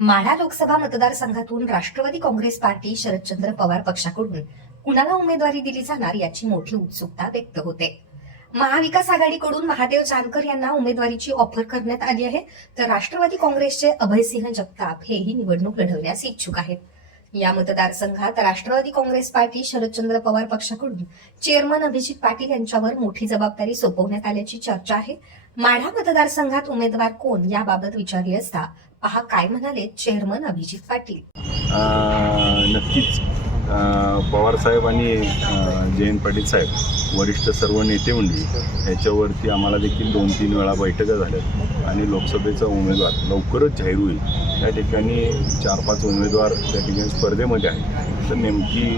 माढा लोकसभा मतदारसंघातून राष्ट्रवादी काँग्रेस पार्टी शरदचंद्र पवार पक्षाकडून कुणाला उमेदवारी दिली जाणार याची मोठी उत्सुकता व्यक्त होते. महाविकास आघाडीकडून महादेव जानकर यांना उमेदवारीची ऑफर करण्यात आली आहे तर राष्ट्रवादी काँग्रेसचे अभयसिंह जगताप हेही निवडणूक लढवण्यास इच्छुक आहेत. या मतदारसंघात राष्ट्रवादी काँग्रेस पार्टी शरदचंद्र पवार पक्षाकडून चेअरमन अभिजित पाटील यांच्यावर मोठी जबाबदारी सोपवण्यात आल्याची चर्चा आहे. माढा मतदारसंघात उमेदवार कोण याबाबत विचारले असता पहा काय म्हणाले चेअरमन अभिजित पाटील. नक्कीच. पवारसाहेब आणि जयंत पाटील साहेब वरिष्ठ सर्व नेते मंडळी याच्यावरती आम्हाला देखील दोन तीन वेळा बैठका झाल्यात आणि लोकसभेचा उमेदवार लवकरच जाहीर होईल. त्या ठिकाणी चार पाच उमेदवार त्या ठिकाणी स्पर्धेमध्ये आहेत. तर नेमकी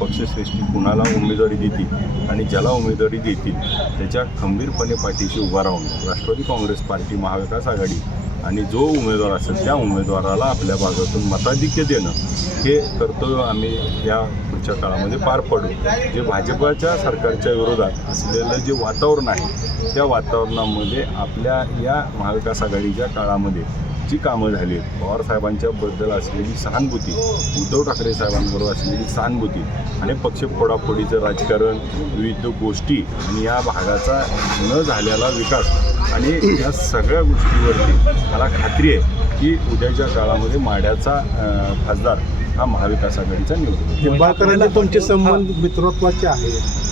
पक्षश्रेष्ठी कुणाला उमेदवारी देतील आणि ज्याला उमेदवारी देतील त्याच्या खंबीरपणे पाठीशी उभा राहून राष्ट्रवादी काँग्रेस पार्टी महाविकास आघाडी आणि जो उमेदवार असेल त्या उमेदवाराला आपल्या भागातून मताधिक्य देणं हे कर्तव्य आम्ही या पुढच्या काळामध्ये पार पडू. जे भाजपाच्या सरकारच्या विरोधात असलेलं जे वातावरण आहे त्या वातावरणामध्ये आपल्या या महाविकास आघाडीच्या काळामध्ये जी कामं झाली आहेत पवार साहेबांच्या बद्दल असलेली सहानुभूती उद्धव ठाकरे साहेबांबरोबर असलेली सहानुभूती आणि पक्ष फोडाफोडीचं राजकारण विविध गोष्टी आणि या भागाचा न झालेला विकास आणि या सगळ्या गोष्टीवरती मला खात्री आहे की उद्याच्या काळामध्ये माढ्याचा अं, खासदार हा महाविकास आघाडीचा निवडून तुमचे संबंध मित्रत्वाचे आहेत.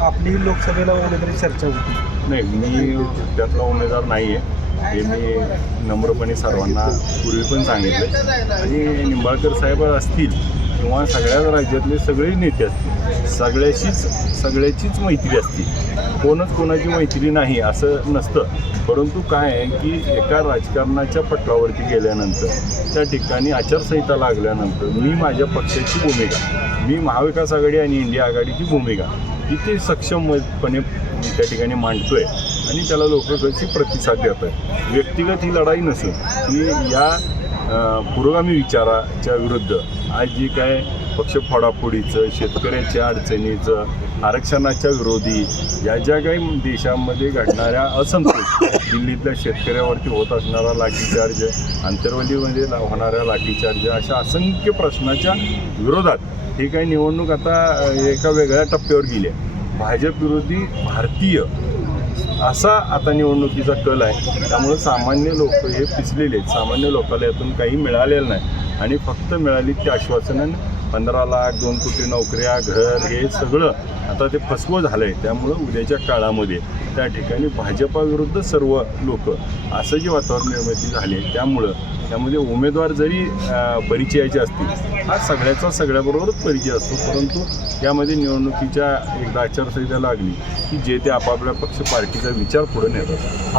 आपली लोकसभेला वगैरे चर्चा होती. नाही मी त्यातला उमेदवार नाही आहे हे मी नम्रपणे सर्वांना पूर्वी पण सांगितले आणि निंबाळकर साहेब असतील किंवा सगळ्याच राज्यातले सगळे नेते असतील सगळ्याशीच सगळ्याचीच मैत्री असते कोणच कोणाची मैत्री नाही असं नसतं. परंतु काय आहे की एका राजकारणाच्या पटलावरती गेल्यानंतर त्या ठिकाणी आचारसंहिता लागल्यानंतर मी माझ्या पक्षाची भूमिका मी महाविकास आघाडी आणि इंडिया आघाडीची भूमिका इथे सक्षमपणे सक्षमपणे त्या ठिकाणी मांडतोय आणि त्याला लोक कशी प्रतिसाद देत आहेत व्यक्तिगत ही लढाई नसून ही या पुरोगामी विचाराच्या विरुद्ध आज जी काय पक्ष फोडाफोडीचं शेतकऱ्याच्या अडचणीचं आरक्षणाच्या विरोधी या ज्या काही देशामध्ये घडणाऱ्या असंतोष दिल्लीतल्या शेतकऱ्यावरती होत असणारा लाठीचार्ज आंतरवलीमध्ये होणाऱ्या लाठीचार्ज अशा असंख्य प्रश्नाच्या विरोधात ही काही निवडणूक आता एका वेगळ्या टप्प्यावर गेली आहे. भाजप विरोधी भारतीय असा आता निवडणुकीचा कल आहे. त्यामुळं सामान्य लोक हे पिचलेले आहेत. सामान्य लोकांना यातून काही मिळालेलं नाही. आणि फक्त मिळाली ती आश्वासनं पंधरा लाख दोन कोटी नोकऱ्या घर हे सगळं आता ते फसवं झालं आहे त्यामुळं उद्याच्या काळामध्ये त्या ठिकाणी भाजपाविरुद्ध सर्व लोक असं जे वातावरण निर्मिती झाली आहे त्यामुळं त्यामध्ये उमेदवार जरी परिचयाचे असतील हा सगळ्याचा सगळ्याबरोबरच परिचय असतो. परंतु यामध्ये निवडणुकीच्या एकदा आचारसंहिता लागली की जे ते आपापल्या पक्ष पार्टीचा विचार पुढे नेतात.